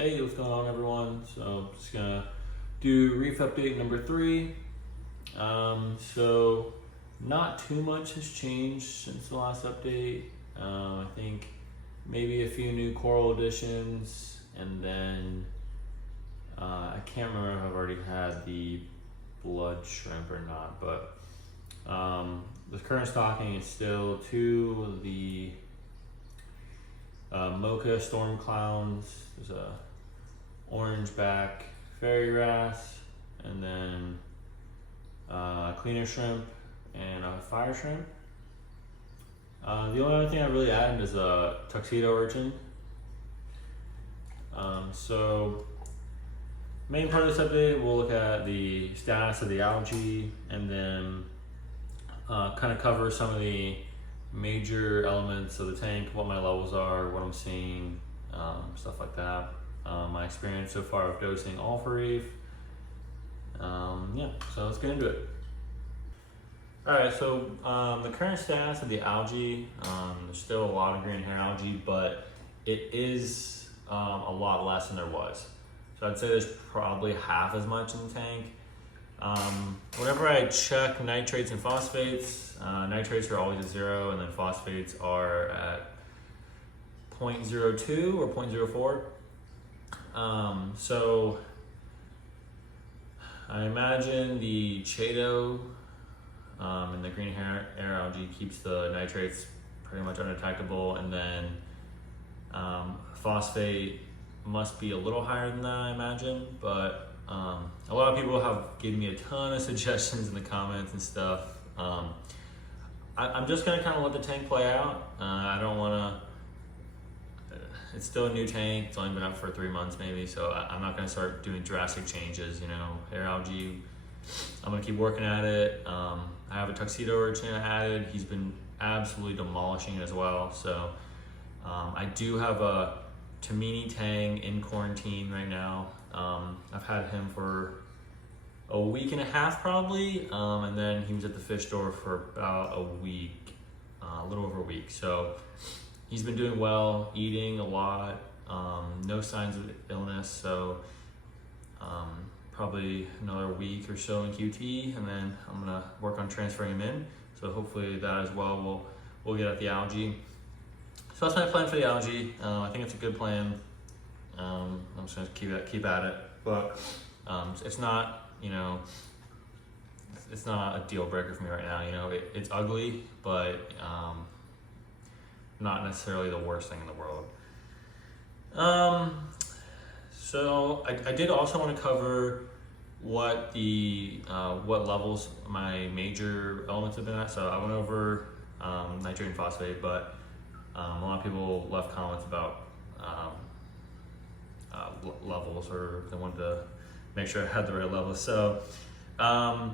Hey, what's going on, everyone? So, just gonna do Reef update number 3. So, not too much has changed since the last update. I think maybe a few new coral additions, and then I can't remember if I've already had the blood shrimp or not, but the current stocking is still 2 of the mocha storm clowns. There's a orange back fairy wrasse, and then a cleaner shrimp and a fire shrimp. The only other thing I really added is a tuxedo urchin. So main part of this update, we'll look at the status of the algae, and then kind of cover some of the major elements of the tank, what my levels are, what I'm seeing, stuff like that. My experience so far of dosing all for Reef. Yeah, so let's get into it. Alright, so the current status of the algae, there's still a lot of green hair algae, but it is a lot less than there was. So I'd say there's probably half as much in the tank. Whenever I check nitrates and phosphates, nitrates are always at 0, and then phosphates are at 0.02 or 0.04. So I imagine the Chaeto and the green hair algae keeps the nitrates pretty much undetectable, and then phosphate must be a little higher than that, I imagine, but a lot of people have given me a ton of suggestions in the comments and stuff. I'm just gonna kind of let the tank play out. I don't wanna, it's still a new tank, it's only been up for 3 months maybe, so I'm not gonna start doing drastic changes, you know. Hair algae, I'm gonna keep working at it. I have a tuxedo urchin I added, he's been absolutely demolishing it as well. So I do have a Tamini Tang in quarantine right now. I've had him for a week and a half probably, and then he was at the fish store for about a week, a little over a week. So he's been doing well, eating a lot, no signs of illness. So probably another week or so in QT, and then I'm gonna work on transferring him in. So hopefully that as well we'll get at the algae. So that's my plan for the algae. I think it's a good plan. I'm just gonna keep at it, but it's not, you know, it's not a deal breaker for me right now. You know, it's ugly, but not necessarily the worst thing in the world. So I did also want to cover what the what levels my major elements have been at. So I went over nitrate and phosphate, but a lot of people left comments about levels, or they wanted to make sure I had the right levels. So I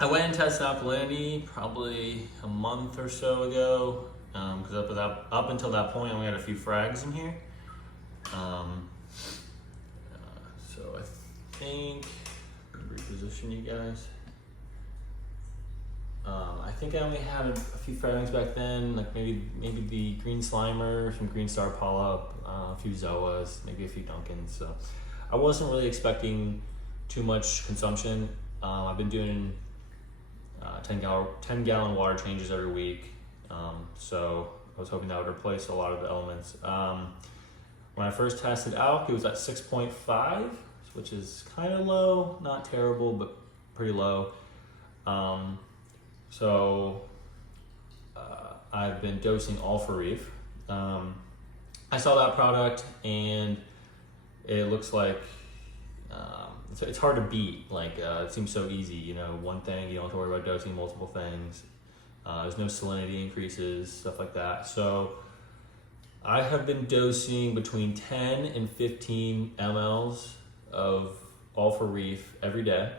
went and tested alkalinity probably a month or so ago, because up until that point I only had a few frags in here. So I think, reposition you guys. I think I only had a few fragments back then, like maybe the green slimer, some green star polyp, a few zoas, maybe a few Duncans. So I wasn't really expecting too much consumption. I've been doing 10 gallon water changes every week. So I was hoping that would replace a lot of the elements. When I first tested Algae, it was at 6.5, which is kind of low, not terrible, but pretty low. So I've been dosing all for Reef. I saw that product and it looks like it's hard to beat. Like it seems so easy, you know, one thing, you don't have to worry about dosing multiple things. There's no salinity increases, stuff like that. So I have been dosing between 10 and 15 mLs of all for Reef every day.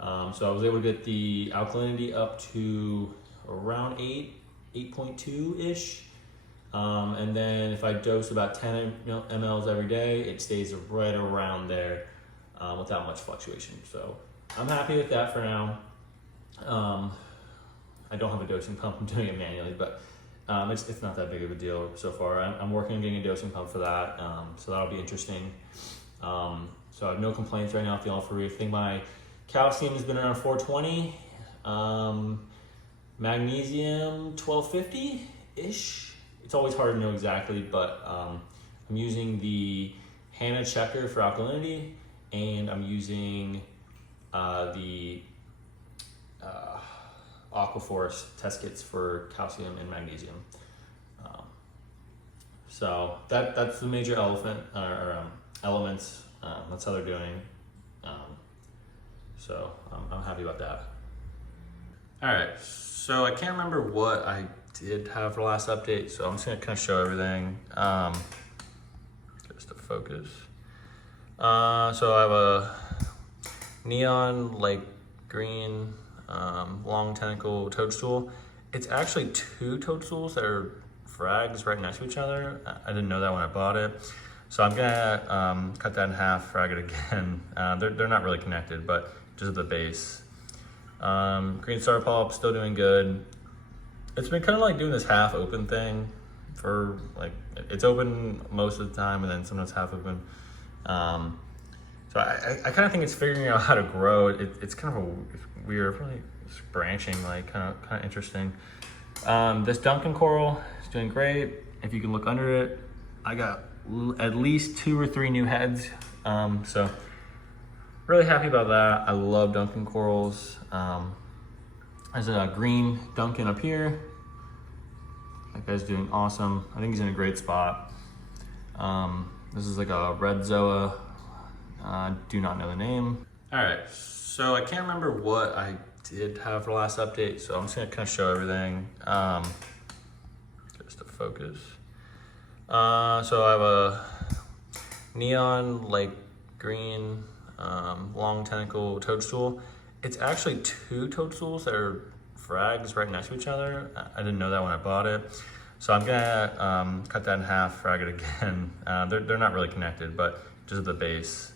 So I was able to get the alkalinity up to around 8.2-ish. And then if I dose about 10 mLs every day, it stays right around there without much fluctuation. So I'm happy with that for now. I don't have a dosing pump, I'm doing it manually, but It's not that big of a deal so far. I'm working on getting a dosing pump for that, so that'll be interesting. So I have no complaints right now feeling for Reef. I think my calcium has been around 420, magnesium 1250-ish. It's always hard to know exactly, but I'm using the HANA checker for alkalinity, and I'm using the Aquaforce test kits for calcium and magnesium. So that's the major elements. That's how they're doing. So I'm happy about that. All right, so I can't remember what I did have for the last update, so I'm just gonna kind of show everything, just to focus. So I have a neon light green long tentacle toadstool. It's actually two toadstools that are frags right next to each other. I didn't know that when I bought it. So I'm gonna cut that in half, frag it again. They're not really connected, but just at the base. Green star polyp, still doing good. It's been kind of like doing this half open thing for like, it's open most of the time and then sometimes half open. So I kind of think it's figuring out how to grow. It's kind of a weird, really branching, like kind of interesting. This Duncan coral is doing great. If you can look under it, I got at least 2 or 3 new heads. So really happy about that. I love Duncan corals. There's a green Duncan up here. That guy's doing awesome. I think he's in a great spot. This is like a red Zoa. Do not know the name. All right, so I can't remember what I did have for the last update, so I'm just gonna kind of show everything, just to focus. So I have a neon light green long tentacle toadstool. It's actually two toadstools that are frags right next to each other. I didn't know that when I bought it. So I'm gonna cut that in half, frag it again. They're not really connected, but just at the base.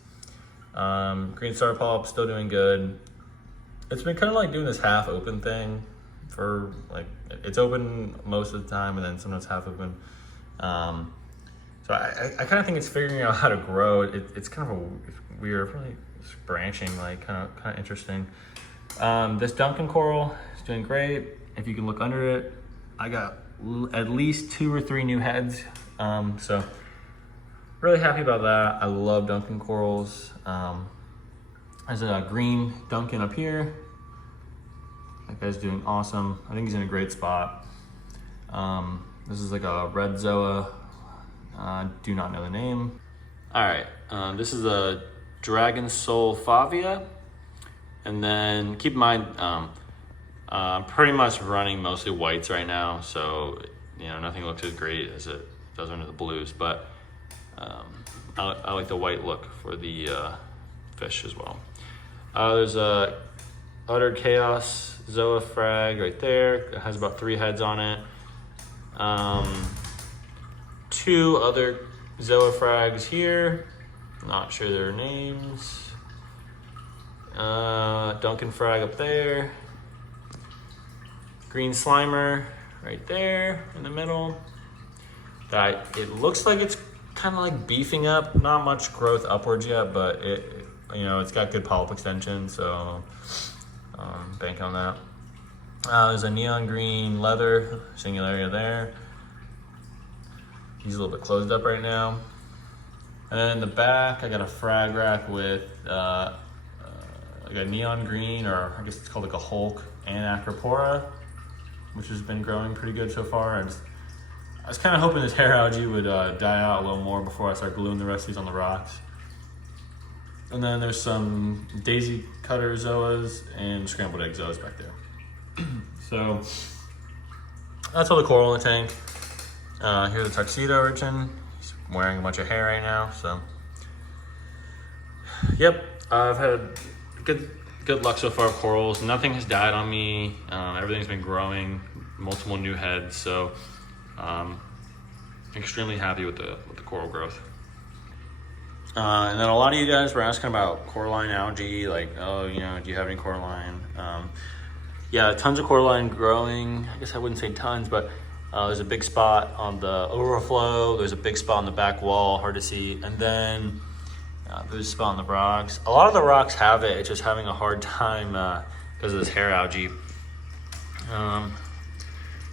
Green star polyp, still doing good. It's been kind of like doing this half open thing for like, it's open most of the time and then sometimes half open. So I kind of think it's figuring out how to grow. It's kind of a weird, really branching, like kind of interesting. This Duncan coral is doing great. If you can look under it, I got at least 2 or 3 new heads. So really happy about that. I love Duncan corals. There's a green Duncan up here. That guy's doing awesome. I think he's in a great spot. This is like a red Zoa. Do not know the name. All right, this is a Dragon Soul Favia. And then keep in mind, I'm pretty much running mostly whites right now. So, you know, nothing looks as great as it does under the blues, but I like the white look for the fish as well. There's a Utter Chaos Zoa frag right there. It has about 3 heads on it. 2 other Zoa frags here. Not sure their names. Duncan frag up there. Green Slimer right there in the middle. That it looks like it's kind of like beefing up. Not much growth upwards yet, but it you know, it's got good polyp extension, so bank on that. There's a neon green leather singularia there. He's a little bit closed up right now. And then in the back, I got a frag rack with like a neon green, or I guess it's called like a Hulk and Acropora, which has been growing pretty good so far. I was kind of hoping this hair algae would die out a little more before I start gluing the rest of these on the rocks. And then there's some daisy cutter zoas and scrambled egg zoas back there. So that's all the coral in the tank. Here's the tuxedo urchin. He's wearing a bunch of hair right now, so. Yep, I've had good luck so far with corals. Nothing has died on me. Everything's been growing, multiple new heads, so extremely happy with the coral growth. And then a lot of you guys were asking about coralline algae, like, oh, you know, do you have any coralline? Yeah, tons of coralline growing. I guess I wouldn't say tons, but There's a big spot on the overflow. There's a big spot on the back wall, hard to see. And then there's a spot on the rocks. A lot of the rocks have it. It's just having a hard time because of this hair algae.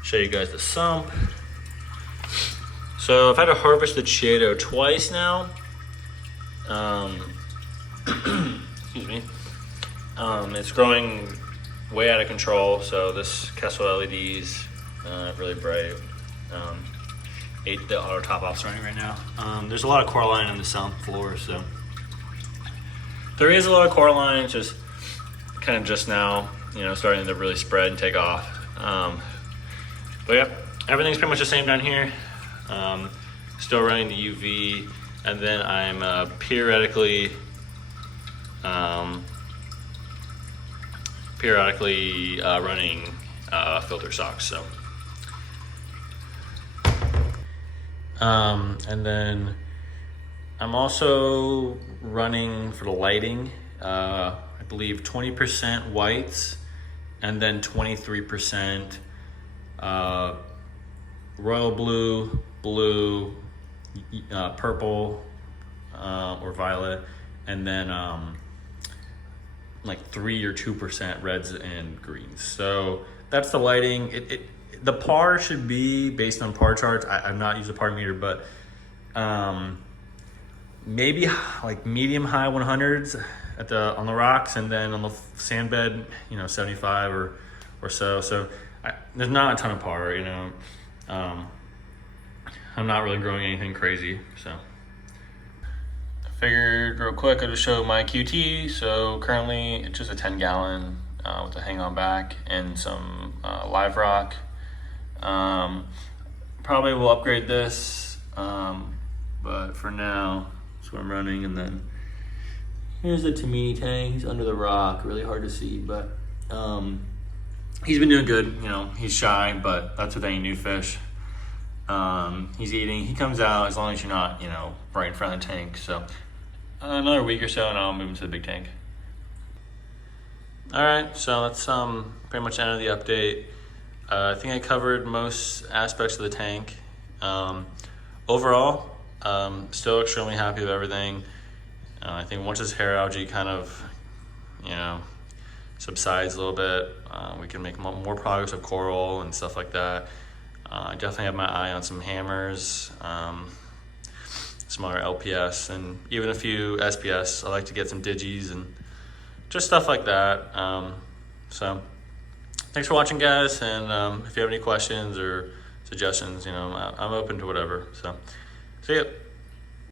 Show you guys the sump. So I've had to harvest the Cheeto twice now. Excuse me. It's growing way out of control. So this Kessil LEDs, really bright. 8 the auto top off's running right now. There's a lot of Coraline on the sump floor, so there is a lot of Coraline. It's just kind of just now, starting to really spread and take off. But yeah, everything's pretty much the same down here. Still running the UV, and then I'm periodically running filter socks. So, and then I'm also running for the lighting. I believe 20% whites, and then 23% royal blue, blue, purple, or violet, and then like 3 or 2% reds and greens. So that's the lighting. The par should be based on par charts. I've not used a par meter, but maybe like medium high 100s on the rocks, and then on the sand bed, 75 or so. So there's not a ton of par, I'm not really growing anything crazy, so. I figured real quick I'll just show my QT. So currently it's just a 10 gallon with a hang on back and some live rock. Probably will upgrade this, but for now, that's what I'm running. And then here's the Tamini tank. He's under the rock, really hard to see, but he's been doing good. He's shy, but that's with any new fish. He's eating. He comes out as long as you're not, right in front of the tank. So another week or so, and I'll move him to the big tank. All right, so that's pretty much the end of the update. I think I covered most aspects of the tank. Overall, still extremely happy with everything. I think once this hair algae kind of, subsides a little bit, we can make more progress with coral and stuff like that. I definitely have my eye on some hammers, some other LPS, and even a few SPS. I like to get some digis and just stuff like that. So thanks for watching, guys, and if you have any questions or suggestions, I'm open to whatever. So see ya.